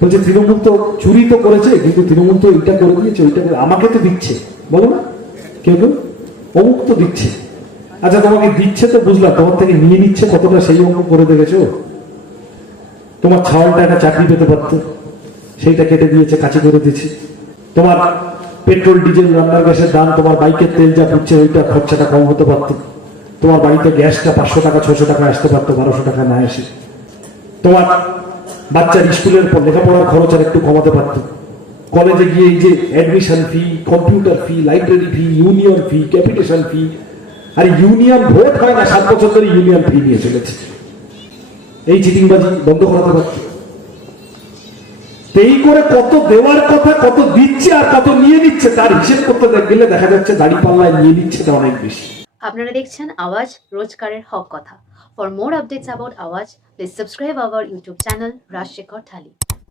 বলছে তৃণমূল তো চুরি তো করেছে, কিন্তু তৃণমূল তো এটা করে দিয়েছে, ওইটা করে আমাকে তো দিচ্ছে, বলো না কেউ কেউ অমুক তো দিচ্ছে। আচ্ছা তোমাকে দিচ্ছে তো বুঝলাম, তোমার থেকে নিয়ে নিচ্ছে কতটা সেই অঙ্ক করে দেখেছো? তোমার ছাওয়ালটা একটা চাকরি পেতে পারতো, সেইটা কেটে দিয়েছে, কাছে করে দিয়েছে। তোমার পেট্রোল ডিজেল রান্নার গ্যাসের দাম, তোমার বাইকের তেল যা পুড়ছে ওইটা খরচাটা কম হতে পারতো। তোমার বাড়িতে গ্যাসটা 500 টাকা 600 টাকা আসতে পারতো, 1200 টাকা না এসে। তোমার বাচ্চার স্কুলের লেখাপড়ার খরচ আর একটু কমাতে পারতো। কলেজে গিয়ে এই যে admission fee, computer fee, library fee, union fee, capitation fee, আর ইউনিয়ন ভোট হয় না 7 বছর ধরে ইউনিয়ন ফি নিয়ে চলেছে। এই চিটিংবাজি বন্ধ করাতে পারতো। এই করে কত দেওয়ার কথা, কত দিচ্ছে আর কত নিয়ে নিচ্ছে, তার হিসেব করতে গেলে দেখা যাচ্ছে দাড়ি পাল্লায় নিয়ে নিচ্ছে তা অনেক বেশি। আপনারা দেখছেন আওয়াজ, রোজকারের হক কথা। For more updates about Awaaz, please subscribe our YouTube channel Rajshekhar thali.